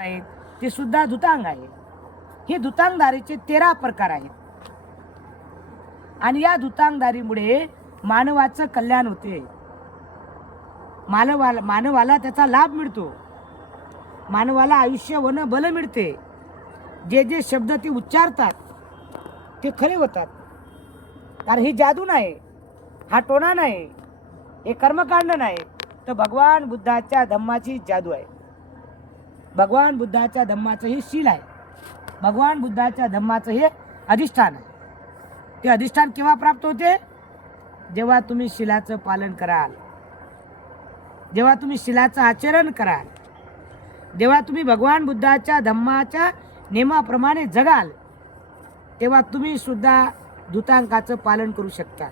आहेत ते सुद्धा धुतांग आहे। हे धुतांगधारीचे 13 प्रकार आहेत आणि या धुतांगधारीमुळे मानवाचं कल्याण होते। मानवाला त्याचा लाभ मिळतो। मानवाला आयुष्य वन बल मिळते। जे जे शब्द ते उच्चारतात ते खरे होतात। कारण ही जादू नाही, हा टोना नाही, हे कर्मकांड नाही, तर भगवान बुद्धाच्या धम्माची जादू आहे। भगवान बुद्धाच्या धम्माचं हे शील आहे। भगवान बुद्धाच्या धम्माचं हे अधिष्ठान आहे। ते अधिष्ठान केव्हा प्राप्त होते? जेव्हा तुम्ही शीलाचं पालन कराल, जेव्हा तुम्ही शीलाचं आचरण कराल, जेव्हा तुम्ही भगवान बुद्धाच्या धम्माच्या नियमाप्रमाणे जगाल, तेव्हा तुम्ही सुद्धा धुतांकाचं पालन करू शकता।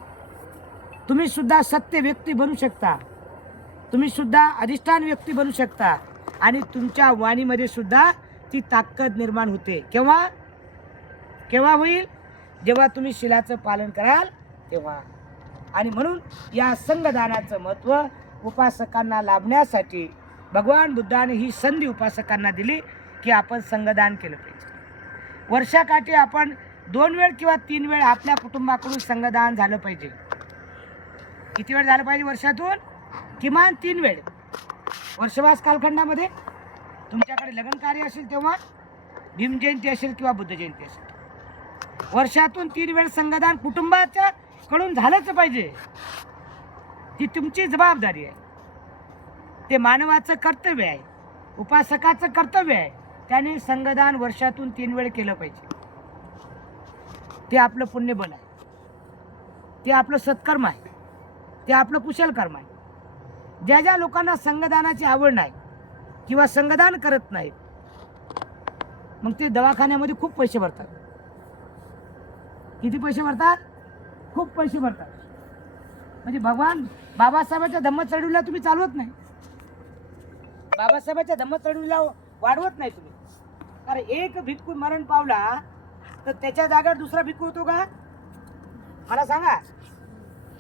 तुम्ही सुद्धा सत्य व्यक्ती बनू शकता। तुम्ही सुद्धा अधिष्ठान व्यक्ती बनू शकता आणि तुमच्या वाणीमध्ये सुद्धा ती ताकद निर्माण होते। केव्हा केव्हा होईल? जेव्हा तुम्ही शीलाचं पालन कराल तेव्हा। आणि म्हणून या संघदानाचं महत्त्व उपासकांना लाभण्यासाठी भगवान बुद्धाने ही संधी उपासकांना दिली की आपण संघदान केलं पाहिजे। वर्षाकाठी आपण 2 वेळ किंवा 3 वेळ आपल्या कुटुंबाकडून संघदान झालं पाहिजे। किती वेळ झालं पाहिजे वर्षातून? किमान 3 वेळ। वर्षवास कालखंडामध्ये तुमच्याकडे लग्न कार्य असेल तेव्हा, भीम जयंती असेल किंवा बुद्ध जयंती असेल, वर्षातून 3 वेळ संघदान कुटुंबाच्या कडून झालंच पाहिजे। ती तुमची जबाबदारी आहे। ते मानवाचं कर्तव्य आहे, उपासकाचं कर्तव्य आहे। त्याने संघदान वर्षातून 3 वेळ केलं पाहिजे। ते आपलं पुण्यबल आहे, ते आपलं सत्कर्म आहे, ते आपलं कुशल कर्म आहे। ज्या ज्या लोकांना संघदानाची आवड नाही किंवा संघदान करत नाहीत, मग ते दवाखान्यामध्ये खूप पैसे भरतात। किती पैसे भरतात? खूप पैसे भरतात। म्हणजे भगवान बाबासाहेबांच्या धम्मचळवळीला तुम्ही चालवत नाही, बाबासाहेबांच्या धम्मचळवळीला वाढवत नाही तुम्ही। कारण एक भिक्खू मरण पावला तर त्याच्या जागेवर दुसरा भिक्खू होतो का? मला सांगा।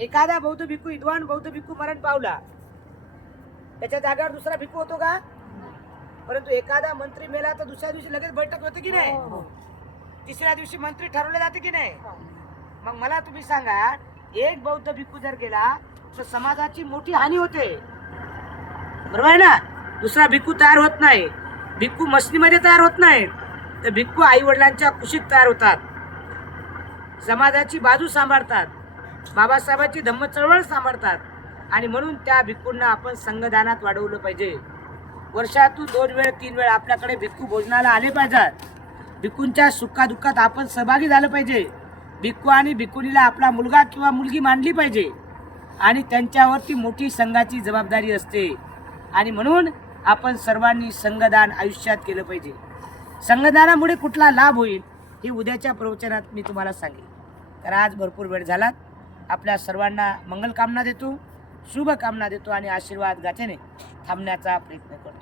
एखादा बौद्ध भिक्खू, विद्वान बौद्ध भिक्खू मरण पावला, त्याच्या जागेवर दुसरा भिक्खू होतो का? परंतु एखादा मंत्री मेला तर दुसऱ्या दिवशी लगेच बैठक होते की नाही? तिसऱ्या दिवशी मंत्री ठरवले जाते की नाही? मग मला तुम्ही सांगा, एक बौद्ध भिक्खू जर गेला तर समाजाची मोठी हानी होते, बरोबर आहे ना? दुसरा भिक्खू तयार होत नाही। भिक्खू मशनीमध्ये तयार होत नाही, तर भिक्खू आई वडिलांच्या कुशीत तयार होतात, समाजाची बाजू सांभाळतात, बाबासाहेबांची धम्म चळवळ सांभाळतात। आणि म्हणून त्या भिक्खूंना आपण संघदानात वाढवलं पाहिजे। वर्षातून 2 वेळ 3 वेळ आपल्याकडे भिक्खू भोजनाला आले पाहिजेत। भिक्खूंच्या सुखादुःखात आपण सहभागी झालं पाहिजे। भिक्खू आणि भिक्खुनीला आपला मुलगा किंवा मुलगी मानली पाहिजे आणि त्यांच्यावरती मोठी संघाची जबाबदारी असते। आणि म्हणून आपण सर्वांनी संघदान आयुष्यात केलं पाहिजे। संघदानामुळे कुठला लाभ होईल हे उद्याच्या प्रवचनात मी तुम्हाला सांगेन। तर आज भरपूर वेळ झाला। आपल्या सर्वांना मंगल कामना देतो, शुभ कामना देतो आणि आशीर्वाद गाठ्याने थांबण्याचा प्रयत्न करतो।